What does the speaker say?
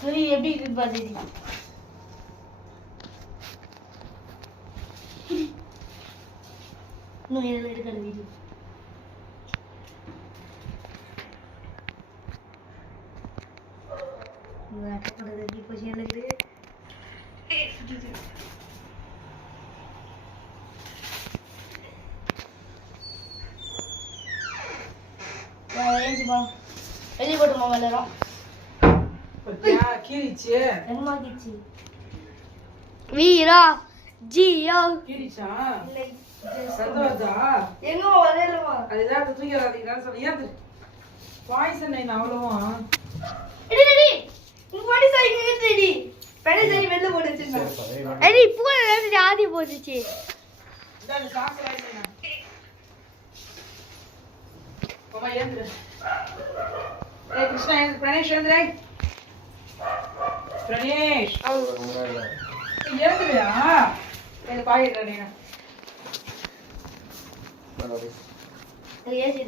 சரி எப்படி இருக்கு பாதி இன்னும் இதில் இருக்கிற வீடியோ இப்போ சேர்ந்து வெளியே போட்டுமா எல்லாரும் வீரா ஜியா கிரிச்சா இல்லை சந்தோஷா எங்க வரலமா அதுதான் தூக்கிடாதீங்கன்னு சொல்லி ஏன் பாய்சன் நைன் அவ்வளவும் எடி உங்க பாடி சாய் கேக்குதுடி பெரிய சாய் வெளிய போட்டு வச்சிருங்க எடி பூல ரெண்டு ஆதி போட்டுச்சு இந்த சாஸ் ரைட்னா பாபா ஏந்திர ஏ கிருஷ்ணா பிரணேஷ் ஏந்திரே பிரணேஷ் ஏந்திரயா இது பாயிடுறேன் அது ஏசி